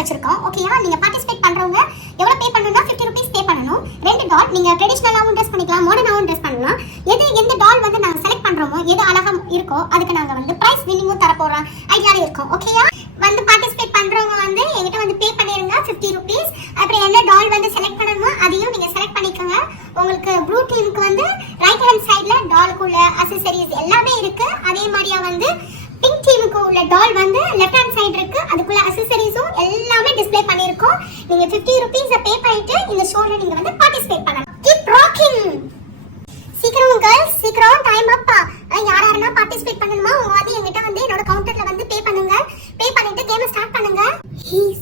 வச்சிருக்கோம். ஓகேயா? நீங்க பார்ட்டிசிபேட் பண்றவங்க எவ்வளவு பே பண்ணனும்னா 50 ரூபீஸ் பே பண்ணனும். ரெண்டு டால் நீங்க ட்ரெடிஷனலாவும் ட்ரெஸ் பண்ணிக்கலாம், மாடர்னாவும் ட்ரெஸ் பண்ணலாம். எந்த டால் வந்து நாங்க செலக்ட் பண்றோமோ எது அழகா இருக்கோ அதுக்கு நாங்க வந்து பிரைஸ் வின்னிங்கும் தர போறோம் ஐடியால இருக்கோம். ஓகேயா? வந்து பார்ட்டிசிபேட் பண்றவங்க வந்து என்கிட்ட வந்து பே பண்ணிருங்க 50 ரூபீஸ். அப்புறம் என்ன டால் வந்து செலக்ட் பண்ணணுமோ அதையும் நீங்க செலக்ட் பண்ணிக்கோங்க. உங்களுக்கு ப்ளூ டீமுக்கு வந்து ரைட் ஹேண்ட் சைடுல டாலுக்குள்ள அக்சஸரீஸ் எல்லாமே இருக்கு. அதே மாதிரியா வந்து பிங்க் டீமுக்கு உள்ள டால் வந்து லெஃப்ட் ஹேண்ட் சைடு இருக்கு. அதுக்குள்ள அக்சஸரீஸும் எல்லாமே டிஸ்ப்ளே பண்ணிருக்கோம். நீங்க 50 ரூபீஸ் பே பண்ணிட்டு இந்த ஷோல நீங்க வந்து பார்ட்டிசிபேட் பண்ணலாம். Keep rocking. சீக்கிரம் गर्ल्स, சீக்கிரம் டைம் அப்பா. யாரெல்லாம் பார்ட்டிசிபேட் பண்ணணுமா அவங்க வந்து என்கிட்ட வந்து என்னோட கவுண்டர்ல வந்து பே பண்ணுங்க. பே பண்ணிட்டு கேம் ஸ்டார்ட் பண்ணுங்க.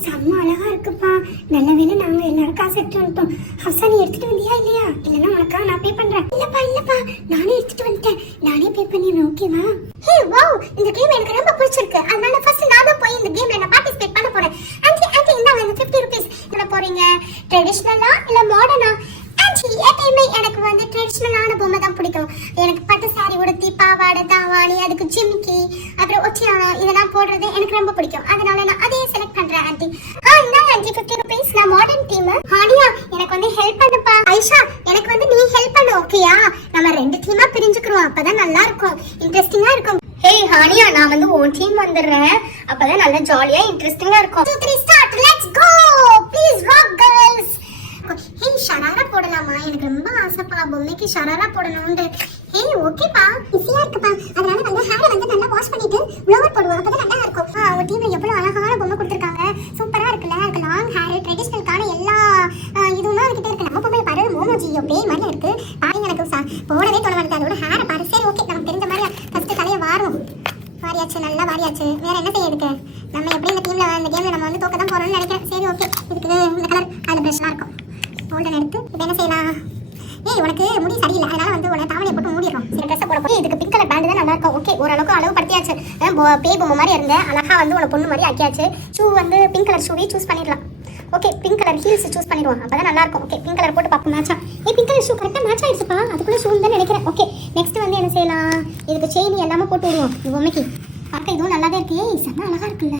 செம்ம அழகா இருக்குப்பா. நல்ல வேளை நாங்க எல்லாரும் காசு எடுத்து வந்துட்டோம். ஹப்சா நீ எடுத்துட்டு வந்தியா இல்லையா? இல்லன்னா உனக்கா நான் பே பண்றேன். இல்லப்பா நானே எடுத்துட்டு வந்துட்டேன். நானே பே பண்ணிடுறேன். ஓகேவா? ஹே வாவ், இந்த கேம் எனக்கு ரொம்ப பிடிச்சிருக்கு. அதனால ஃபர்ஸ்ட் நான் தான் போய் இந்த கேம்ல நான் பார்ட்டிசிபேட் பண்ண போறேன். ஆன்ட்டி இந்தாங்க இந்த 50 ரூபீஸ். என்ன போறீங்க? ட்ரெடிஷனலா இல்ல மாடர்னா? எப்பயுமே எனக்கு வந்து ட்ரெடிஷனலான பொம்மை தான் பிடிக்கும். எனக்கு பட்டு சாரி உடுத்தி பாவாடை தாவாணி அதுக்கு ஜிமிக்கி அப்புறம் ஒட்டியானம் இதெல்லாம் போடுறது எனக்கு ரொம்ப பிடிக்கும். அதனால நான் அதே செலக்ட் பண்றேன் ஆன்ட்டி. இந்தாங்க ஆன்ட்டி 50 ரூபீஸ். நான் மாடர்ன் டீம். ஹானியா எனக்கு வந்து ஹெல்ப் பண்ணுப்பா. ஐஷா எனக்கு வந்து நீ ஹெல்ப் பண்ணு. ஓகேயா? நம்ம ரெண்டு டீமா பிரிஞ்சுக்கிறோம். அப்பதான் நல்லா இருக்கும், இன்ட்ரெஸ்டிங்கா இருக்கும். ஹே ஹானியா, நான் வந்து உன் டீம் வந்துடுறேன். அப்பதான் நல்லா ஜாலியா இன்ட்ரெஸ்டிங்கா இருக்கும். 2 3 start. Let's go. Please rock girls. Hey sharara போடலாமா? எனக்கு ரொம்ப ஆசைப்பா பொம்மைக்கு ஷராரா போடணும்னு. ஹே ஓகேப்பா, ஈஸியா இருக்குப்பா. அதனால வந்து ஹேரை வந்து நல்லா வாஷ் பண்ணிட்டு ப்ளோவர் போடுவோம். அப்பதான் நல்லா இருக்கும். அவங்க டீம்ல எவ்வளவு அழகான பொம்மை கொடுத்துருக்காங்க. சூப்பரா இருக்குல்ல? அதுக்கு லாங் ஹேர் ட்ரெடிஷனலுக்கான எல்லா இதுவும் அதுக்கிட்ட இருக்கு. நம்ம பொம்மை பாரு மோமோஜி அப்படியே மாதிரி இருக்கு. பாருங்க எனக்கு போடவே தோண மாட்டேங்குது. அதோட ஹேரை பாரு. சரி ஓகே, நமக்கு தெரிஞ்ச மாதிரி ஃபர்ஸ்ட் தலையை வாரும். வாரியாச்சு, நல்லா வாரியாச்சு. வேற என்ன செய்ய இருக்கு? நம்ம எப்படி இந்த டீம்ல இந்த கேம்ல நம்ம வந்து தோக்க தான் போறோம்னு நினைக்கிறேன். சரி ஓகே, இதுக்கு இந்த கலர் அது பெஸ்டா இருக்கும். கோல்டன் எடுத்து இப்போ என்ன செய்யலாம்? உனக்கு முடி சரியில்லை, அதனால வந்து உன தாவணியை போட்டு மூடிடுறோம். சரி ட்ரெஸ்ஸை போட இதுக்கு பிங்க் கலர் பேண்ட் தான் நல்லா இருக்கும். ஓகே, ஓரளவுக்கு அளவு படுத்தியாச்சு. பேய் பொம்மை மாதிரி இருந்தேன், அழகா வந்து உன பொண்ணு மாதிரி ஆக்கியாச்சு. ஷூ வந்து பிங்க் கலர் ஷூவே சூஸ் பண்ணிடலாம். Okay, pink colour heels choose பண்ணிடுவோம். அப்பதான் நல்லா இருக்கும். ஓகே, பிங்க் கலர் போட்டு பார்ப்போம் மேட்சா. பிங்க் கலர் ஷூ கரெக்டாக மேட்ச் ஆயிடுச்சுப்பா. அதுக்குள்ள ஷூ தான் நினைக்கிறேன். ஓகே, நெக்ஸ்ட் வந்து என்ன செய்யலாம்? இதுக்கு செயின் எல்லாமே போட்டு விடுவோம் இந்த பொம்மைக்கு. பார்க்க இதுவும் நல்லா தான் இருக்கு. செம்ம அழகா இருக்குல்ல?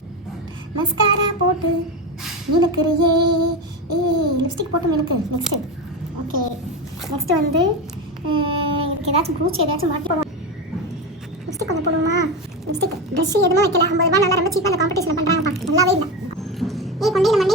மஸ்காரா போட்டு மினுக்குறியே. லிப்ஸ்டிக் போட்டு மினுக்கு. நெக்ஸ்ட்டு ஓகே, நெக்ஸ்ட்டு வந்து இதுக்கு ஏதாச்சும் ப்ரூச் ஏதாச்சும் மாற்றி போடுவோம். லிப்ஸ்டிக் கொஞ்சம் போடுவோமா? லிப்ஸ்டிக் ட்ரெஸ் எதுவுமே வைக்கல. 50 ரூபா நல்லா ரொம்ப சீப்பாக அந்த காம்படிஷனில் பண்ணுறாங்கப்பா. நல்லாவே இல்லை. கொண்டே நம்ம